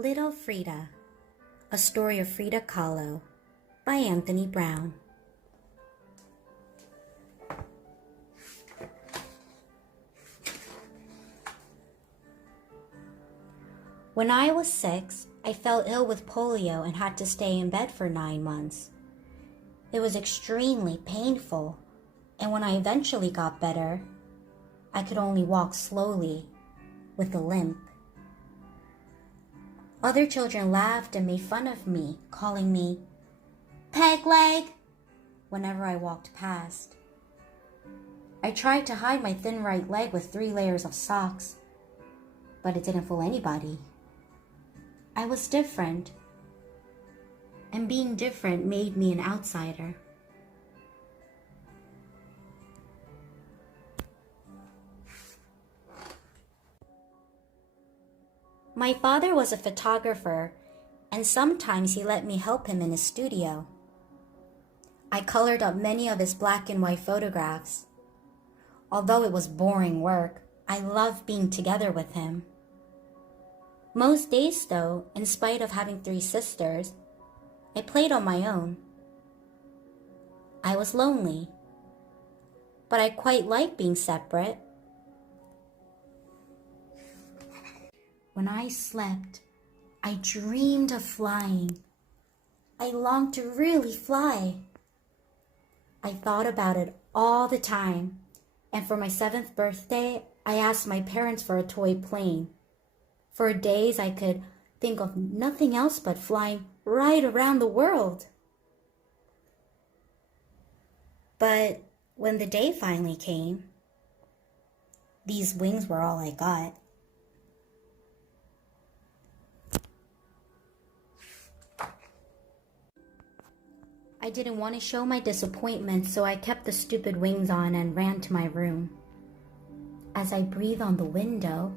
Little Frida, a story of Frida Kahlo by Anthony Browne. When I was 6, I fell ill with polio and had to stay in bed for 9 months. It was extremely painful, and when I eventually got better, I could only walk slowly with a limp. Other children laughed and made fun of me, calling me peg leg whenever I walked past. I tried to hide my thin right leg with 3 layers of socks, but it didn't fool anybody. I was different, and being different made me an outsider. My father was a photographer, and sometimes he let me help him in his studio. I colored up many of his black and white photographs. Although it was boring work, I loved being together with him. Most days, though, in spite of having 3 sisters, I played on my own. I was lonely, but I quite liked being separate. When I slept, I dreamed of flying. I longed to really fly. I thought about it all the time, and for my 7th birthday, I asked my parents for a toy plane. For days, I could think of nothing else but flying right around the world. But when the day finally came, these wings were all I got. I didn't want to show my disappointment, so I kept the stupid wings on and ran to my room. As I breathed on the window,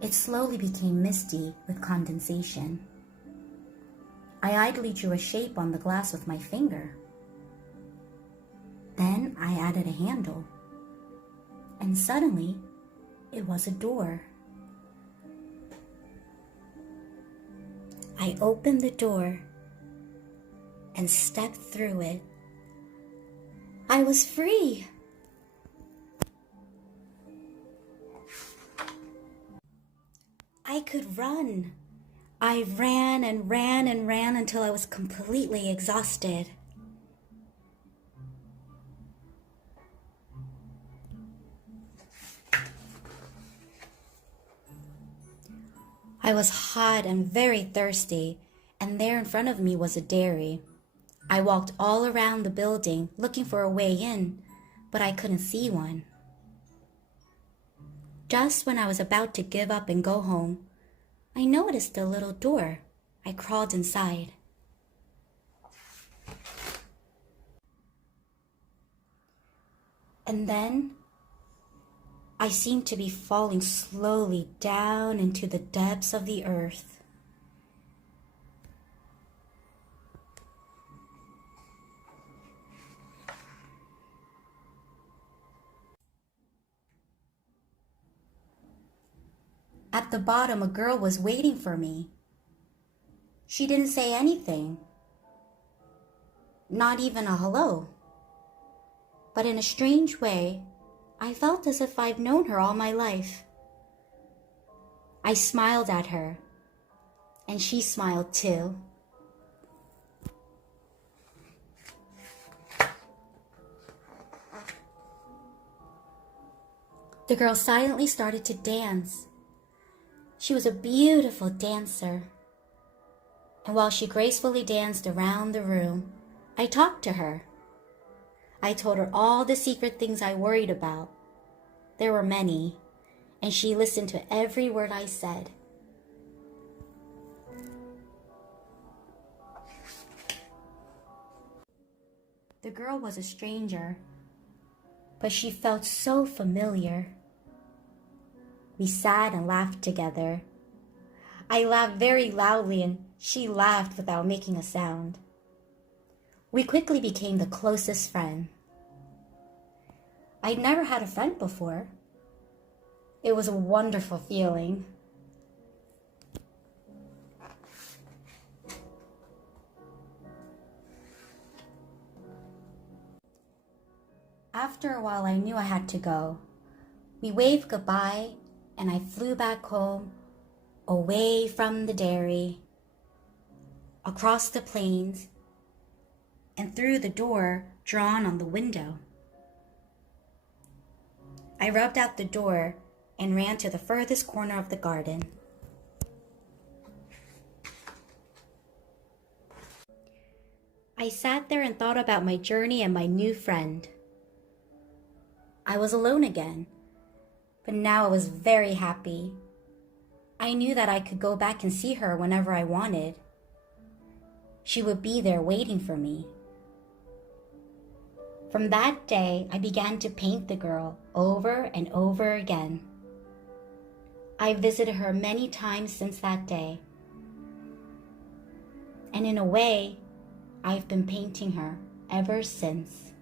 it slowly became misty with condensation. I idly drew a shape on the glass with my finger. Then I added a handle, and suddenly it was a door. I opened the door and stepped through it. I was free. I could run. I ran and ran and ran until I was completely exhausted. I was hot and very thirsty, and there in front of me was a dairy. I walked all around the building looking for a way in, but I couldn't see one. Just when I was about to give up and go home, I noticed a little door. I crawled inside. And then I seemed to be falling slowly down into the depths of the earth. At the bottom, a girl was waiting for me. She didn't say anything, not even a hello. But in a strange way, I felt as if I've known her all my life. I smiled at her, and she smiled too. The girl silently started to dance. She was a beautiful dancer. And while she gracefully danced around the room, I talked to her. I told her all the secret things I worried about. There were many, and she listened to every word I said. The girl was a stranger, but she felt so familiar. We sat and laughed together. I laughed very loudly, and she laughed without making a sound. We quickly became the closest friends. I'd never had a friend before. It was a wonderful feeling. After a while, I knew I had to go. We waved goodbye, and I flew back home, away from the dairy, across the plains, and through the door drawn on the window. I rubbed out the door and ran to the furthest corner of the garden. I sat there and thought about my journey and my new friend. I was alone again, but now I was very happy. I knew that I could go back and see her whenever I wanted. She would be there waiting for me. From that day, I began to paint the girl over and over again. I visited her many times since that day. And in a way, I've been painting her ever since.